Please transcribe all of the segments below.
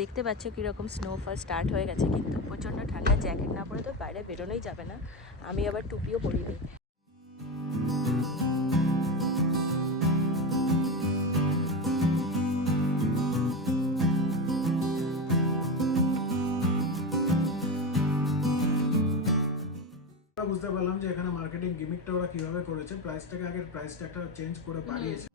দেখতে পাচ্ছ কীরকম স্নোফল স্টার্ট হয়ে গেছে, কিন্তু প্রচণ্ড ঠান্ডা জ্যাকেট না পরে তো বাইরে বেরোনোই যাবে না। আমি আবার টুপিও পরিনি। বুঝতে পারলাম যে এখানে মার্কেটিং গিমিকটা ওরা কীভাবে করেছে। প্রাইসটাকে আগের প্রাইসটা একটা চেঞ্জ করে বাড়িয়েছে।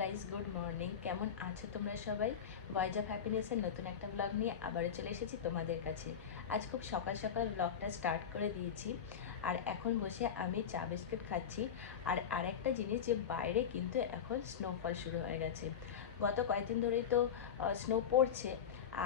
গাইস গুড মর্নিং কেমন আছো তোমরা সবাই? ভয়েস অফ হ্যাপিনেসের নতুন একটা ব্লগ নিয়ে আবারও চলে এসেছি তোমাদের কাছে। আজ খুব সকাল সকাল ব্লগটা স্টার্ট করে দিয়েছি। আর এখন বসে আমি চা বিস্কুট খাচ্ছি। আর আরেকটা জিনিস যে বাইরে কিন্তু এখন স্নোফল শুরু হয়ে গেছে। গত কয়েকদিন ধরেই তো স্নো পড়ছে।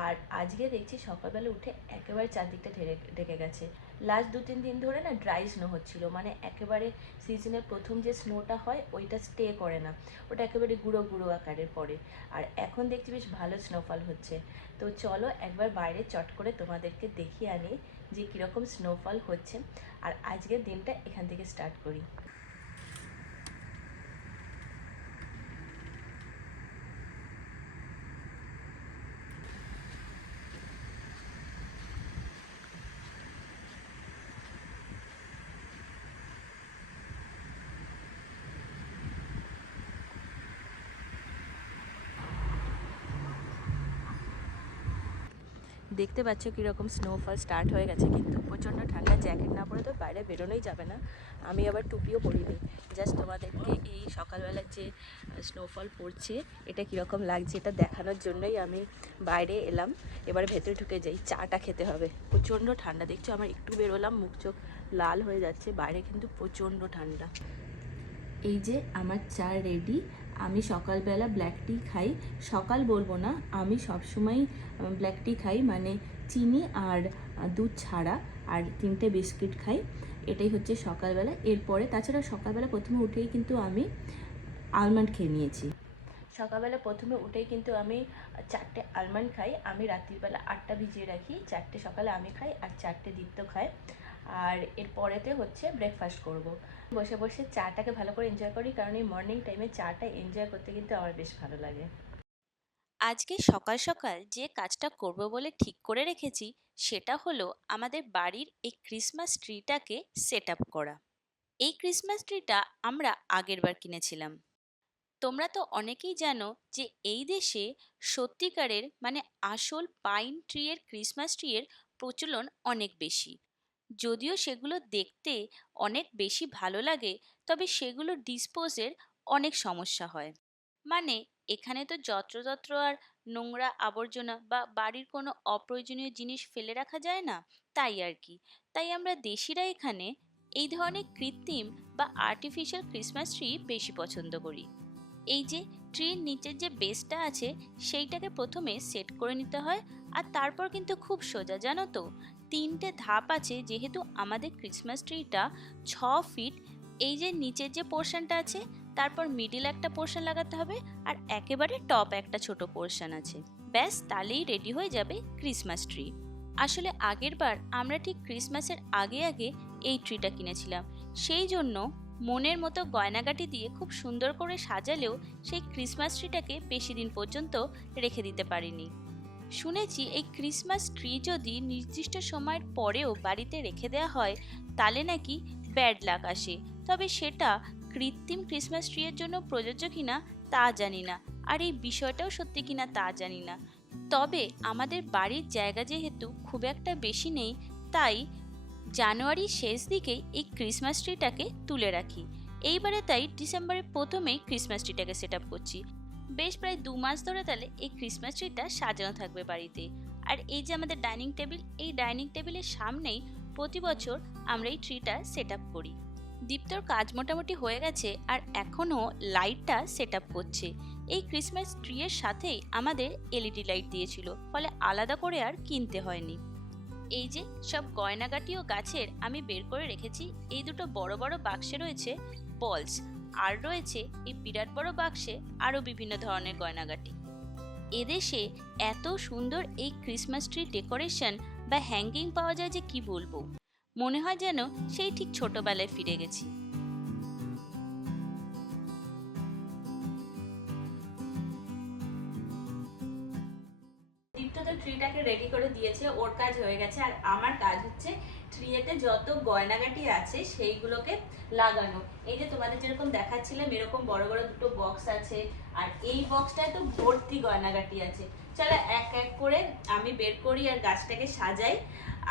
আর আজকে দেখছি সকালবেলা উঠে একেবারে চারদিকটা ঢেকে ঢেকে গেছে। লাস্ট দু, তিন দিন ধরে না ড্রাই স্নো হচ্ছিল। মানে একেবারে সিজনের প্রথম যে স্নোটা হয়, ওইটা স্টে করে না। ওটা একেবারে গুঁড়ো গুঁড়ো আকারের পড়ে আর এখন দেখছি বেশ ভালো স্নোফল হচ্ছে। তো চলো একবার বাইরে চট করে তোমাদেরকে দেখিয়ে আনি যে কীরকম স্নোফল হচ্ছে। আর আজকের দিনটা এখান থেকে স্টার্ট করি। দেখতে পাচ্ছ কীরকম স্নোফল স্টার্ট হয়ে গেছে, কিন্তু প্রচণ্ড ঠান্ডা জ্যাকেট না পরে তো বাইরে বেরোনোই যাবে না। আমি আবার টুপিও পরিনি। জাস্ট তোমাদেরকে এই সকালবেলার যে স্নোফল পড়ছে, এটা কীরকম লাগছে এটা দেখানোর জন্যই আমি বাইরে এলাম। এবার ভেতরে ঢুকে যাই, চাটা খেতে হবে। প্রচণ্ড ঠান্ডা, দেখছ আমার একটু বেরোলাম, মুখ চোখ লাল হয়ে যাচ্ছে, বাইরে কিন্তু প্রচণ্ড ঠান্ডা। এই যে আমার চা রেডি আমি সকালবেলা ব্ল্যাক টি খাই। সকাল বলব না, আমি সবসময় ব্ল্যাক টি খাই মানে চিনি আর দুধ ছাড়া আর তিনটে বিস্কিট খাই। এটাই হচ্ছে সকালবেলা। এরপরে, তাছাড়া সকালবেলা প্রথমে উঠেই কিন্তু আমি আলমন্ড খেয়ে নিয়েছি। সকালবেলা প্রথমে উঠেই কিন্তু আমি চারটে আলমন্ড খাই। আমি রাত্রিবেলা আটটা ভিজিয়ে রাখি। চারটে সকালে আমি খাই আর চারটে দীপ্ত খায় আর এর পরেতে হচ্ছে ব্রেকফাস্ট করব। বসে বসে চাটাকে ভালো করে এনজয় করি, কারণ এই মর্নিং টাইমে চাটা এনজয় করতে কিন্তু আমার বেশ ভালো লাগে। আজকে সকাল সকাল যে কাজটা করব বলে ঠিক করে রেখেছি, সেটা হলো আমাদের বাড়ির এই ক্রিসমাস ট্রিটাকে সেট করা। এই ক্রিসমাস ট্রিটা আমরা আগেরবার কিনেছিলাম। তোমরা তো অনেকেই জানো যে এই দেশে সত্যিকারের মানে আসল পাইন ট্রি এর ক্রিসমাস ট্রি এর প্রচলন অনেক বেশি। যদিও সেগুলো দেখতে অনেক বেশি ভালো লাগে, তবে সেগুলো ডিসপোজের অনেক সমস্যা হয়। মানে এখানে তো যত্রতত্র আর নোংরা আবর্জনা বা বাড়ির কোনো অপ্রয়োজনীয় জিনিস ফেলে রাখা যায় না, তাই আর কি। তাই আমরা দেশিরা এখানে এই ধরনের কৃত্রিম বা আর্টিফিশিয়াল ক্রিসমাস ট্রি বেশি পছন্দ করি। এই যে ট্রির নিচের যে বেসটা আছে, সেইটাকে প্রথমে সেট করে নিতে হয়, আর তারপর কিন্তু খুব সোজা, জানো তো? তিনটে ধাপ আছে, যেহেতু আমাদের ক্রিসমাস ট্রিটা ছ ফিট এই যে নিচের যে পোর্শনটা আছে, তারপর মিডিল একটা পোর্শন লাগাতে হবে আর একেবারে টপ একটা ছোট পোর্শন আছে। ব্যাস, তাহলেই রেডি হয়ে যাবে ক্রিসমাস ট্রি আসলে আগের বার আমরা ঠিক ক্রিসমাসের আগে আগে এই ট্রিটা কিনেছিলাম। সেই জন্য মনের মতো গয়নাগাটি দিয়ে খুব সুন্দর করে সাজালেও সেই ক্রিসমাস ট্রিটাকে বেশি দিন পর্যন্ত রেখে দিতে পারিনি। শুনেছি এই ক্রিসমাস ট্রি যদি নির্দিষ্ট সময়ের পরেও বাড়িতে রেখে দেওয়া হয়, তাহলে নাকি ব্যাড লাক আসে। তবে সেটা কৃত্রিম ক্রিসমাস ট্রি এর জন্য প্রযোজ্য কিনা, তা জানি না। আর এই বিষয়টাও সত্যি কিনা, তা জানি না। তবে আমাদের বাড়ির জায়গা যেহেতু খুব একটা বেশি নেই, তাই জানুয়ারির শেষ দিকেই এই ক্রিসমাস ট্রিটাকে তুলে রাখি। এইবারে তাই ডিসেম্বরের প্রথমেই ক্রিসমাস ট্রিটাকে সেট আপ করছি। বেশ প্রায় দু মাস ধরে তাহলে এই ক্রিসমাস ট্রিটা সাজানো থাকবে বাড়িতে। আর এই যে আমাদের ডাইনিং টেবিল এই ডাইনিং টেবিলের সামনেই প্রতি বছর আমরা এই ট্রিটা সেট আপ করি। দীপ্তর কাজ মোটামুটি হয়ে গেছে আর এখনও লাইটটা সেট আপ করছে। এই ক্রিসমাস ট্রিয়ের সাথেই আমাদের এলইডি লাইট দিয়েছিল, ফলে আলাদা করে আর কিনতে হয়নি। এই যে সব গয়নাগাটি ও গাছের আমি বের করে রেখেছি, এই দুটো বড় বড় বাক্সে রয়েছে বলস আর রয়েছে এই বিরাট বড় বাক্সে আরও বিভিন্ন ধরনের গয়নাগাটি। এদেশে এত সুন্দর এই ক্রিসমাস ট্রি ডেকোরেশন বা হ্যাঙ্গিং পাওয়া যায় যে কি বলব? মনে হয় যেন সেই ঠিক ছোটবেলায় ফিরে গেছি। তো ট্রিটাকে রেডি করে দিয়েছে, ওর কাজ হয়ে গেছে। আর আমার কাজ হচ্ছে ট্রিয়েতে যত গয়নাগাটি আছে সেইগুলোকে লাগানো। এই যে তোমাদের যেরকম দেখাচ্ছিলাম, এরকম বড় বড় দুটো বক্স আছে, আর এই বক্সটায় তো ভর্তি গয়নাগাটি আছে। চলো এক এক করে আমি বের করি আর গাছটাকে সাজাই।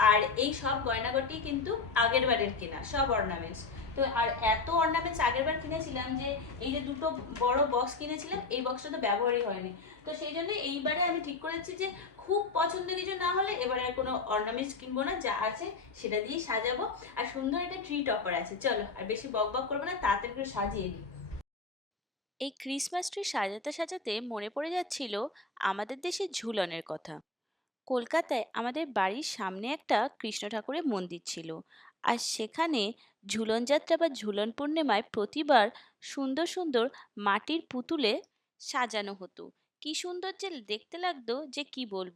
আর এই সব গয়নাগাটি কিন্তু আগের বারের কেনা, সব অর্নামেন্টস তো আর এত অর্নামেন্টস আগের বার কিনেছিলাম যে এই যে দুটো বড় বক্স কিনেছিলাম, এই বক্সটা তো ব্যবহারই হয়নি। তো সেই জন্য এইবারে আমি ঠিক করেছি যে খুব পছন্দ কিছু না হলে এবারে আর কোনো অর্নামেন্টস কিনবো না, যা আছে সেটা দিয়েই সাজাবো। আর সুন্দর একটা ট্রি টপার আছে, চলো আর বেশি বক বক করব না, তাড়াতাড়ি করে সাজিয়ে নিই এই ক্রিসমাস ট্রি সাজাতে সাজাতে মনে পড়ে যাচ্ছিল আমাদের দেশে ঝুলনের কথা। কলকাতায় আমাদের বাড়ির সামনে একটা কৃষ্ণ ঠাকুরের মন্দির ছিল। আর সেখানে ঝুলন যাত্রা বা ঝুলন পূর্ণিমায় প্রতিবার সুন্দর সুন্দর মাটির পুতুলে সাজানো হতো। কি সুন্দর যে দেখতে লাগতো যে কি বলব?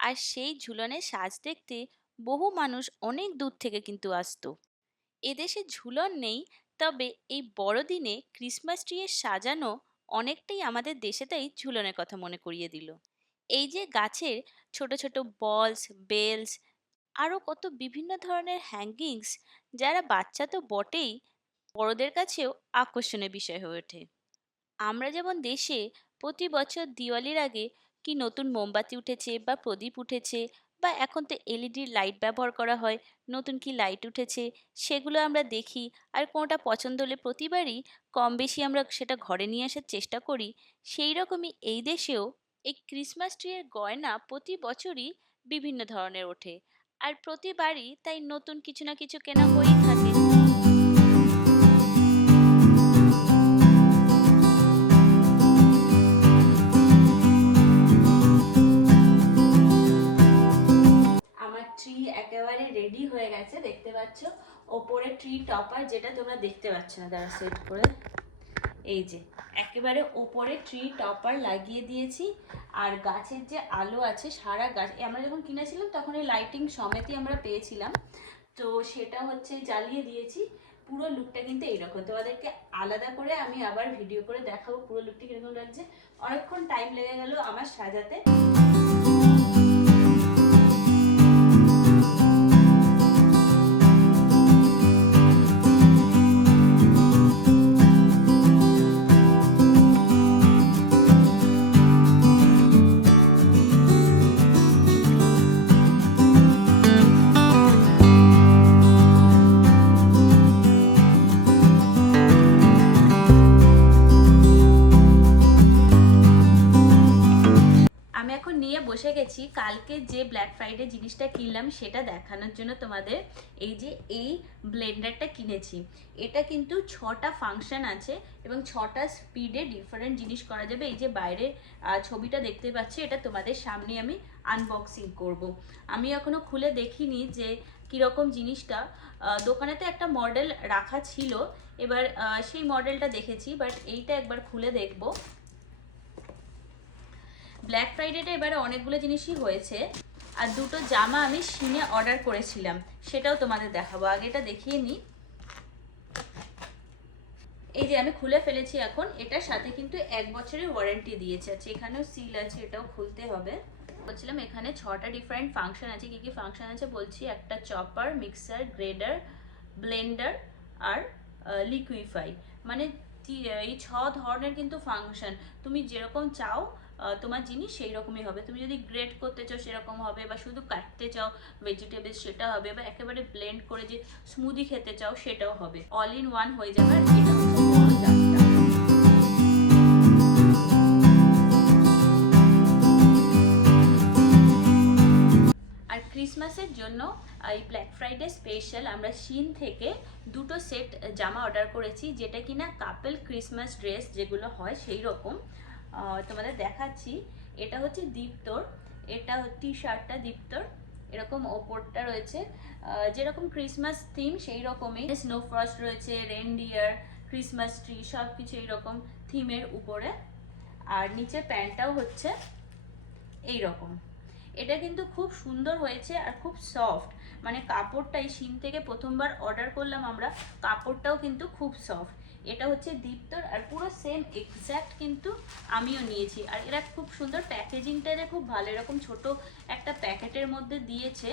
আর সেই ঝুলনের সাজ দেখতে বহু মানুষ অনেক দূর থেকে কিন্তু আসতো। এদেশে ঝুলন নেই, তবে এই বড়দিনে ক্রিসমাস ট্রিয়ের সাজানো অনেকটাই আমাদের দেশে তাই ঝুলনের কথা মনে করিয়ে দিল। এই যে গাছের ছোট ছোট বলস বেলস আরও কত বিভিন্ন ধরনের হ্যাঙ্গিংস যারা বাচ্চা তো বটেই, বড়দের কাছেও আকর্ষণীয় বিষয় হয়ে ওঠে। আমরা যেমন দেশে প্রতি বছর দিওয়ালির আগে কি নতুন মোমবাতি উঠেছে বা প্রদীপ উঠেছে বা এখন তো এলইডি লাইট ব্যবহার করা হয়, নতুন কি লাইট উঠেছে, সেগুলো আমরা দেখি আর কোনোটা পছন্দ হলে প্রতিবারই কম বেশি আমরা সেটা ঘরে নিয়ে আসার চেষ্টা করি। সেই রকমই এই দেশেও এই ক্রিসমাস ট্রিয়ের গয়না প্রতি বছরই বিভিন্ন ধরনের ওঠে। আর প্রতিবারই তাই নতুন কিছু না কিছু কেনা হয়েই থাকে। আমার ট্রি একেবারে রেডি হয়ে গেছে, দেখতে পাচ্ছ? ওপরে ট্রি টপার যেটা তোমরা দেখতে পাচ্ছ না দাঁড়া সেট করে। এই যে, একেবারে ওপরে ট্রি টপার লাগিয়ে দিয়েছি, আর গাছের যে আলো আছে, সারা গাছ আমরা যখন কিনেছিলাম, তখন এই লাইটিং সমেতই আমরা পেয়েছিলাম। তো সেটা হচ্ছে জ্বালিয়ে দিয়েছি, পুরো লুকটা কিন্তু এইরকম। তোমাদেরকে আলাদা করে আমি আবার ভিডিও করে দেখাবো পুরো লুকটি কীরকম লাগছে। অনেকক্ষণ টাইম লেগে গেল আমার সাজাতে। গেছি কালকে যে ব্ল্যাক ফ্রাইডে জিনিসটা কিনলাম সেটা দেখানোর জন্য তোমাদের এই যে এই ব্লেন্ডারটা কিনেছি। এটা কিন্তু ছটা ফাংশন আছে এবং ছটা স্পিডে ডিফারেন্ট জিনিস করা যাবে। এই যে বাইরের আহ, ছবিটা দেখতে পাচ্ছি এটা তোমাদের সামনে আমি আনবক্সিং করব। আমি এখনও খুলে দেখিনি যে কীরকম জিনিসটা। দোকানেতে একটা মডেল রাখা ছিল। এবার সেই মডেলটা দেখেছি বাট এইটা একবার খুলে দেখব। ব্ল্যাক ফ্রাইডেটা এবারে অনেকগুলো জিনিসই হয়েছে। আর দুটো জামা আমি সিনে অর্ডার করেছিলাম। সেটাও তোমাদের দেখাবো। আগে এটা দেখিয়ে নিই। এই যে আমি খুলে ফেলেছি এখন। এটার সাথে কিন্তু এক বছরের ওয়ারেন্টি দিয়েছে। আছে এখানেও সিল আছে, এটাও খুলতে হবে। বলছিলাম এখানে ছটা ডিফারেন্ট ফাংশন আছে। কী কী ফাংশন আছে বলছি? একটা চপার মিক্সার গ্রেডার ব্লেন্ডার আর লিকুইফাই মানে এই ছ ধরনের কিন্তু ফাংশন তুমি যেরকম চাও তোমার জিনিস সেই রকমই হবে। তুমি যদি গ্রেড করতে চাও সেরকম হবে বা শুধু কাটতে চাও ভেজিটেবলস সেটা হবে বা একেবারে ব্লেন্ড করে যে স্মুদি খেতে চাও সেটাও হবে। অল ইন ওয়ান হয়ে যাবে আর ক্রিসমাসের জন্য এই ব্ল্যাক ফ্রাইডে স্পেশাল আমরা শিন থেকে দুটো সেট জামা অর্ডার করেছি, যেটা কিনা কাপেল ক্রিসমাস ড্রেস যেগুলো হয় সেই রকম তোমাদের দেখাচ্ছি। এটা হচ্ছে দীপ্তর। এটা টি শার্টটা দীপ্তর। এরকম ওপরটা রয়েছে। যেরকম ক্রিসমাস থিম, সেই রকমই। স্নো ফ্রস্ট রয়েছে, রেনডিয়ার, ক্রিসমাস ট্রি সব কিছু এইরকম থিমের উপরে। আর নিচে প্যান্টটাও হচ্ছে এই রকম এটা কিন্তু খুব সুন্দর হয়েছে আর খুব সফট। মানে কাপড়টাই সিন থেকে প্রথমবার অর্ডার করলাম আমরা, কাপড়টাও কিন্তু খুব সফট। এটা হচ্ছে দীপ্তর আর পুরো সেম এক্স্যাক্ট কিন্তু আমিও নিয়েছি। আর এরা খুব সুন্দর প্যাকেজিংটা এরা খুব ভালো। এরকম ছোট একটা প্যাকেটের মধ্যে দিয়েছে।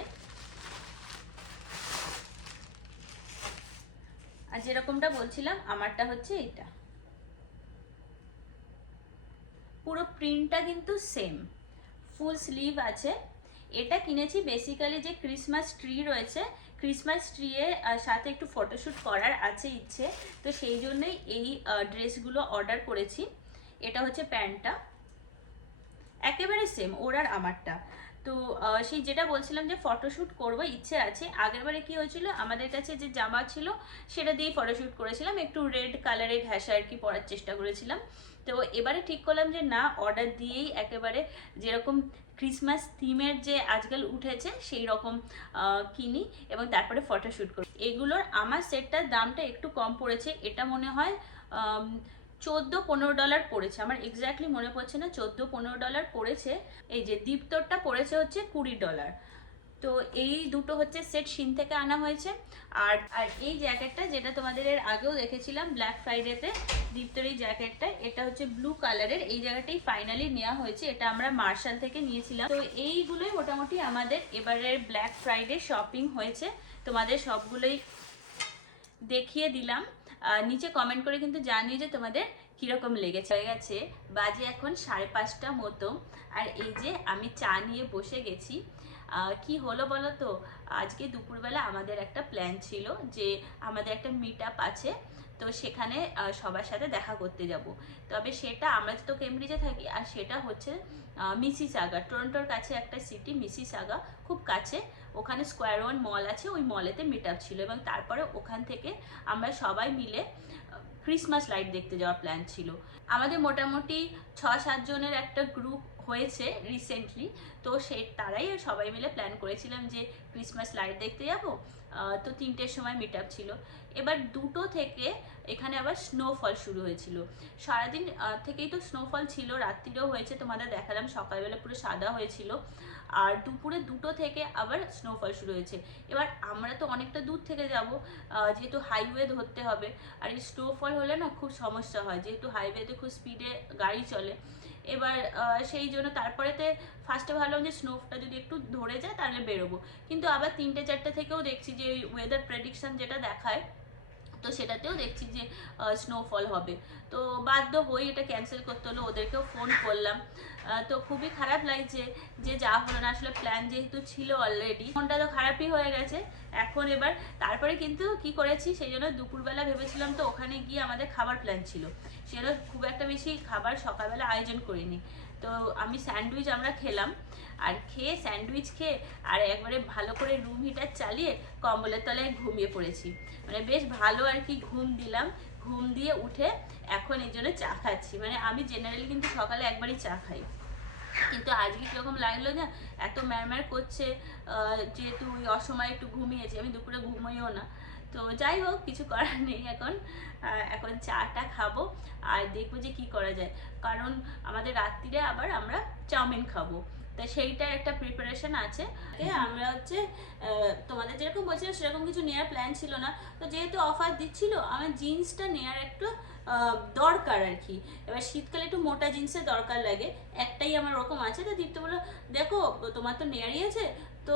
আর যেরকমটা বলছিলাম, আমারটা হচ্ছে এটা পুরো প্রিন্টটা কিন্তু সেম ফুল স্লিভ আছে। এটা কিনেছি বেসিক্যালি যে ক্রিসমাস ট্রি রয়েছে ক্রিসমাস ট্রিয়ে সাথে একটু ফটোশ্যুট করার আছে ইচ্ছে। তো সেই জন্যই এই ড্রেসগুলো অর্ডার করেছি। এটা হচ্ছে প্যান্টটা। একেবারে সেম ওর আর আমারটা। তো সেই যেটা বলছিলাম যে ফটোশ্যুট করব, ইচ্ছে আছে। আগেরবারে কি হয়েছিল, আমাদের কাছে যে জামা ছিল, সেটা দিয়েই ফটোশ্যুট করেছিলাম। একটু রেড কালারের ঘ্যাসা আর কি পরার চেষ্টা করেছিলাম। তো এবারে ঠিক করলাম যে না অর্ডার দিয়েই একেবারে যেরকম ক্রিসমাস থিমের যে আজকাল উঠেছে, সেই রকম কিনি এবং তারপরে ফটোশ্যুট করি। এগুলোর আমার সেটটার দামটা একটু কম পড়েছে, এটা মনে হয় চোদ্দ পনেরো ডলার পড়েছে। আমার এক্স্যাক্টলি মনে পড়ছে না, চোদ্দ পনেরো ডলার পড়েছে। এই যে দীপ্তরটা পড়েছে হচ্ছে কুড়ি ডলার তো এই দুটো হচ্ছে সেট সিন থেকে আনা হয়েছে। আর আর এই জ্যাকেটটা যেটা তোমাদের এর আগেও দেখেছিলাম ব্ল্যাক ফ্রাইডেতে দীপ্তর এই জ্যাকেটটা এটা হচ্ছে ব্লু কালারের এই জায়গাটাই ফাইনালি নেওয়া হয়েছে। এটা আমরা মার্শাল থেকে নিয়েছিলাম। তো এইগুলোই মোটামুটি আমাদের এবারের ব্ল্যাক ফ্রাইডে শপিং হয়েছে। তোমাদের সবগুলোই দেখিয়ে দিলাম। নিচে কমেন্ট করে কিন্তু জানিয়ে যে তোমাদের কীরকম লেগেছে। হয়ে গেছে বাজে এখন সাড়ে পাঁচটা মতো। আর এই যে আমি চা নিয়ে বসে গেছি কি হলো বলো তো আজকে দুপুরবেলা আমাদের একটা প্ল্যান ছিল যে আমাদের একটা মিট আপ আছে, তো সেখানে সবার সাথে দেখা করতে যাব। তবে সেটা আমরা তো কেমব্রিজে থাকি, আর সেটা হচ্ছে মিসি সাগা টরন্টোর কাছে একটা সিটি মিসি সাগা খুব কাছে। ওখানে স্কোয়ার ওয়ান মল আছে, ওই মলেতে মিট আপ ছিল এবং তারপরে ওখান থেকে আমরা সবাই মিলে ক্রিসমাস লাইট দেখতে যাওয়ার প্ল্যান ছিল। আমাদের মোটামুটি ছ সাতজনের একটা গ্রুপ হয়েছে রিসেন্টলি তো সে, তারাই সবাই মিলে প্ল্যান করেছিলাম যে ক্রিসমাস লাইট দেখতে যাব। তো তিনটের সময় মিট আপ ছিল। এবার দুটো থেকে এখানে আবার স্নোফল শুরু হয়েছিল। সারাদিন থেকেই তো স্নোফল ছিল, রাত্রিরেও হয়েছে তোমাদের দেখালাম সকালবেলা পুরো সাদা হয়েছিল। আর দুপুরে দুটো থেকে আবার স্নোফল শুরু হয়েছে। এবার আমরা তো অনেকটা দূর থেকে যাব যেহেতু হাইওয়ে ধরতে হবে। আর এই স্নোফল হলে না খুব সমস্যা হয়, যেহেতু হাইওয়েতে খুব স্পিডে গাড়ি চলে। এবার সেই জন্য তারপরেতে ফার্স্টে ভাবলাম যে স্নোটা যদি একটু ধরে যায় তাহলে বেরোবো। কিন্তু আবার তিনটে, চারটে থেকেও দেখছি যে ওয়েদার প্রেডিকশন যেটা দেখায় তো সেটাতেও দেখছি যে স্নোফল হবে। তো বাধ্য হই এটা ক্যান্সেল করতে হলো, ওদেরকেও ফোন করলাম। তো খুবই খারাপ লাগছে যে, যা হলো না, আসলে প্ল্যান যেহেতু ছিল অলরেডি ফোনটা তো খারাপই হয়ে গেছে, এখন এবার তারপরে কিন্তু কি করেছি, সেই জন্য দুপুরবেলা ভেবেছিলাম তো ওখানে গিয়ে আমাদের খাবার প্ল্যান ছিল। সেজন্য খুব একটা বেশি খাবার সকালবেলা আয়োজন করিনি। তো আমি স্যান্ডউইচ আমরা খেলাম। আর খেয়ে স্যান্ডউইচ খেয়ে আর একবারে ভালো করে রুম হিটার চালিয়ে কম্বলের তলায় ঘুমিয়ে পড়েছি। মানে বেশ ভালো আর কি ঘুম দিলাম। ঘুম দিয়ে উঠে এখন এই জন্য চা খাচ্ছি। মানে আমি জেনারেলি কিন্তু সকালে একবারই চা খাই। কিন্তু আজকে কীরকম লাগল না এত ম্যারম্যার করছে যেহেতু ওই অসময়ে একটু ঘুমিয়েছি, আমি দুপুরে ঘুমোইও না। তো যাই হোক, কিছু করার নেই এখন। এখন চাটা খাব আর দেখব যে কি করা যায়। কারণ আমাদের রাত্রিরে আবার আমরা চাউমিন খাব। তা সেইটার একটা প্রিপারেশন আছে। আমরা হচ্ছে তোমাদের যেরকম বলছিলাম সেরকম কিছু নেওয়ার প্ল্যান ছিল না। তো যেহেতু অফার দিচ্ছিল, আমার জিন্সটা নেওয়ার একটু দরকার আর কি। এবার শীতকালে একটু মোটা জিন্সের দরকার লাগে, একটাই আমার ওরকম আছে। তো দীপ্ত বলল, দেখো, তোমার তো নেয়ারই আছে, তো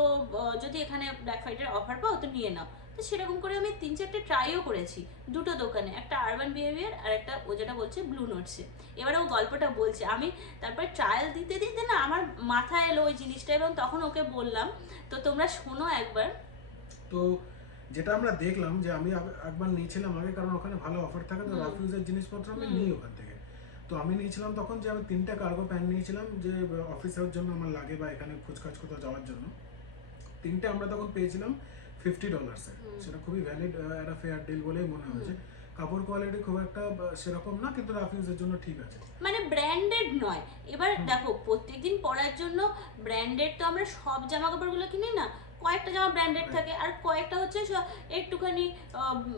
যদি এখানে ব্ল্যাক ফ্রাইডের অফার পাও, তো নিয়ে নাও। তো সেরকম করে আমি তিন চারটে ট্রাইও করেছি। দুটো দোকানে একটা আরবান বিহেভিয়ার আর একটা ও যেটা বলছে ব্লু নোটসে এবারে ও গল্পটা বলছে। আমি তারপরে ট্রায়াল দিতে দিতে না আমার মাথায় এলো ওই জিনিসটা এবং তখন ওকে বললাম তো তোমরা শোনো একবার। তো যেটা আমরা দেখলাম যে আমি একবার নিয়েছিলাম আগে কারণ ওখানে ভালো অফার থাকে তো রাফিউজের জিনিসপত্র আমি নিই ওখান থেকে। তো আমি নিয়েছিলাম তখন যে আমি তিনটা কার্গো প্যান্ট নিয়েছিলাম যে অফিসের জন্য আমার লাগে বা এখানে খোঁজকাজ কোথাও যাওয়ার জন্য। তিনটে আমরা তখন পেয়েছিলাম। ফিফটি ডলার্সে। সেটা খুবই ভ্যালিড একটা ফেয়ার ডিল বলেই মনে হয়েছে। কাপড় কোয়ালিটি খুব একটা সেরকম না কিন্তু রাফিউজের জন্য ঠিক আছে। মানে ব্র্যান্ডেড নয়। এবার দেখো প্রত্যেকদিন পরার জন্য ব্র্যান্ডেড তো আমরা সব জামা কাপড়গুলো কিনি না কয়েকটা জামা ব্র্যান্ডেড থাকে আর কয়েকটা হচ্ছে একটুখানি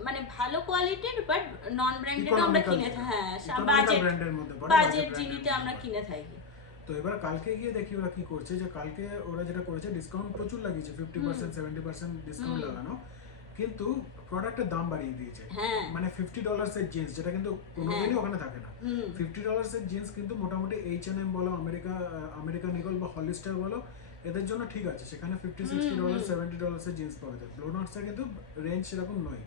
মানে ভালো কোয়ালিটির বাট নন ব্র্যান্ডেড আমরা কিনে হ্যাঁ বাজেট বাজেট budget brand এর জিনিসে মধ্যে আমরা কিনে থাকি। তো এবার কালকে গিয়ে দেখি ওরা কি করছে যে কালকে ওরা যেটা করেছে ডিসকাউন্ট প্রচুর লাগিয়েছে fifty percent seventy percent discount লাগানো। কিন্তু প্রোডাক্টের দাম বাড়িয়ে দিয়েছে। হ্যাঁ। মানে ফিফটি ডলার্সের জিন্স যেটা কিন্তু কোনোদিনই হ্যাঁ। ওখানে থাকে না। ফিফটি ডলার্সের জিন্স কিন্তু মোটামুটি এইচ এন এম বলো আমেরিকা আমেরিকান ইগল বা হলিস্টার বলো এদের জন্য ঠিক আছে। সেখানে fifty sixty dollar seventy seventy ডলার্সের jeans পাওয়া যায়। ব্লু নটসে কিন্তু রেঞ্জ সেরকম নয়।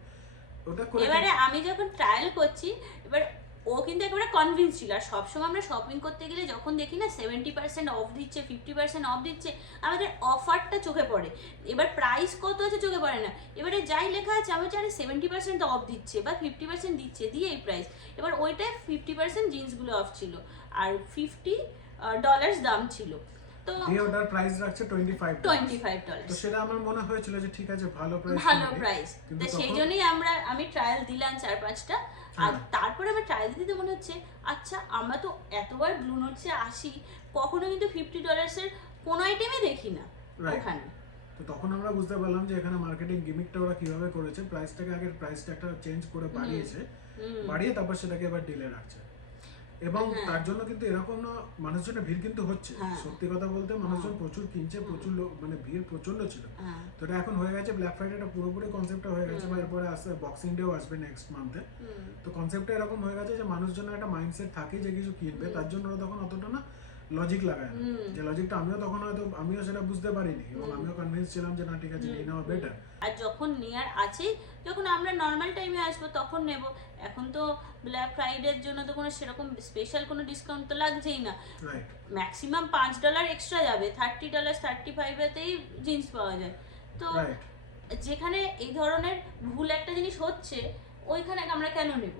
ওটা এবারে আমি যখন ট্রায়াল করছি এবার ও কিন্তু একেবারে কনভিন্স ছিল। আর সবসময় আমরা শপিং করতে গেলে যখন দেখি না সেভেন্টি পার্সেন্ট অফ দিচ্ছে ফিফটি পার্সেন্ট অফ দিচ্ছে, আমাদের অফারটা চোখে পড়ে। এবার প্রাইস কত আছে চোখে পড়ে না। এবারে যাই লেখা আছে, আমি জানি সেভেন্টি পার্সেন্ট অফ দিচ্ছে বা ফিফটি পার্সেন্ট দিচ্ছে, দিয়ে এই প্রাইস এবার ওইটায় ফিফটি পার্সেন্ট জিন্সগুলো অফ ছিল। আর ফিফটি ডলার্স দাম ছিল। তো প্রাইস রাখছে টোয়েন্টি ফাইভ টোয়েন্টি ফাইভ তো সেটা আমার মনে হয়েছিল যে ঠিক আছে ভালো প্রাইস ভালো প্রাইস তো সেই জন্যই আমরা আমি ট্রায়াল দিলাম চার পাঁচটা। আর হ্যাঁ। তারপরে আমার ট্রায়াল দিতে মনে হচ্ছে আচ্ছা আমরা তো এতবার ব্লু নোটসে আসি কখনো কিন্তু ফিফটি ডলার্সের কোনো আইটেমই দেখি না. ওখানে। তো তখন আমরা বুঝতে পারলাম যে এখানে মার্কেটিং গিমিকটা ওরা কীভাবে করেছে। প্রাইসটাকে আগে প্রাইসটা একটা চেঞ্জ করে বাড়িয়েছে। বাড়িয়ে তারপর সেটাকে এবার ডিলে রাখছে। এবং হ্যাঁ। তার জন্য কিন্তু এরকম না মানুষজনের ভিড় কিন্তু হচ্ছে। হ্যাঁ। সত্যি কথা বলতে মানুষজন প্রচুর কিনছে প্রচুর মানে ভিড় প্রচণ্ড ছিল। হ্যাঁ। তো এটা এখন হয়ে গেছে ব্ল্যাক ফ্রাইডেটা পুরোপুরি কনসেপ্টটা হয়ে গেছে বা এরপরে আসছে বক্সিং ডেও আসবে নেক্সট মান্থে। তো কনসেপ্টটা এরকম হয়ে গেছে যে মানুষজনের একটা মাইন্ডসেট থাকে যে কিছু কিনবে তার জন্য ওরা তখন অতটা না লজিক লাগায় না। যে লজিকটা আমিও তখন হয়তো আমিও সেটা বুঝতে পারিনি এবং আমিও কনভিন্স ছিলাম যে না ঠিক আছে নিয়ে নেওয়া বেটার আর যখন নেয়ার আছেই যখন আমরা নর্মাল টাইমে আসব তখন নেব। এখন তো ব্ল্যাক ফ্রাইডের জন্য তো কোনো সেরকম স্পেশাল কোনো ডিসকাউন্ট তো লাগছেই না। রাইট ম্যাক্সিমাম পাঁচ ডলার এক্সট্রা যাবে। থার্টি ডলার থার্টি ফাইভেতেই জিন্স পাওয়া যায়। তো যেখানে এই ধরনের ভুল একটা জিনিস হচ্ছে ওইখানে আমরা কেন নেব?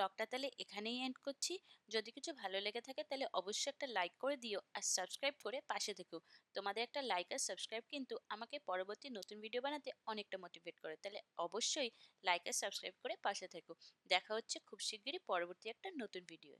ব্লগটা তাহলে এখানেই এন্ড করছি। যদি কিছু ভালো লেগে থাকে তাহলে অবশ্যই একটা লাইক করে দিও আর সাবস্ক্রাইব করে পাশে থেকো। তোমাদের একটা লাইক আর সাবস্ক্রাইব কিন্তু আমাকে পরবর্তী নতুন ভিডিও বানাতে অনেকটা মোটিভেট করে। তাহলে অবশ্যই লাইক আর সাবস্ক্রাইব করে পাশে থেকো। দেখা হচ্ছে খুব শিগগিরই পরবর্তী একটা নতুন ভিডিও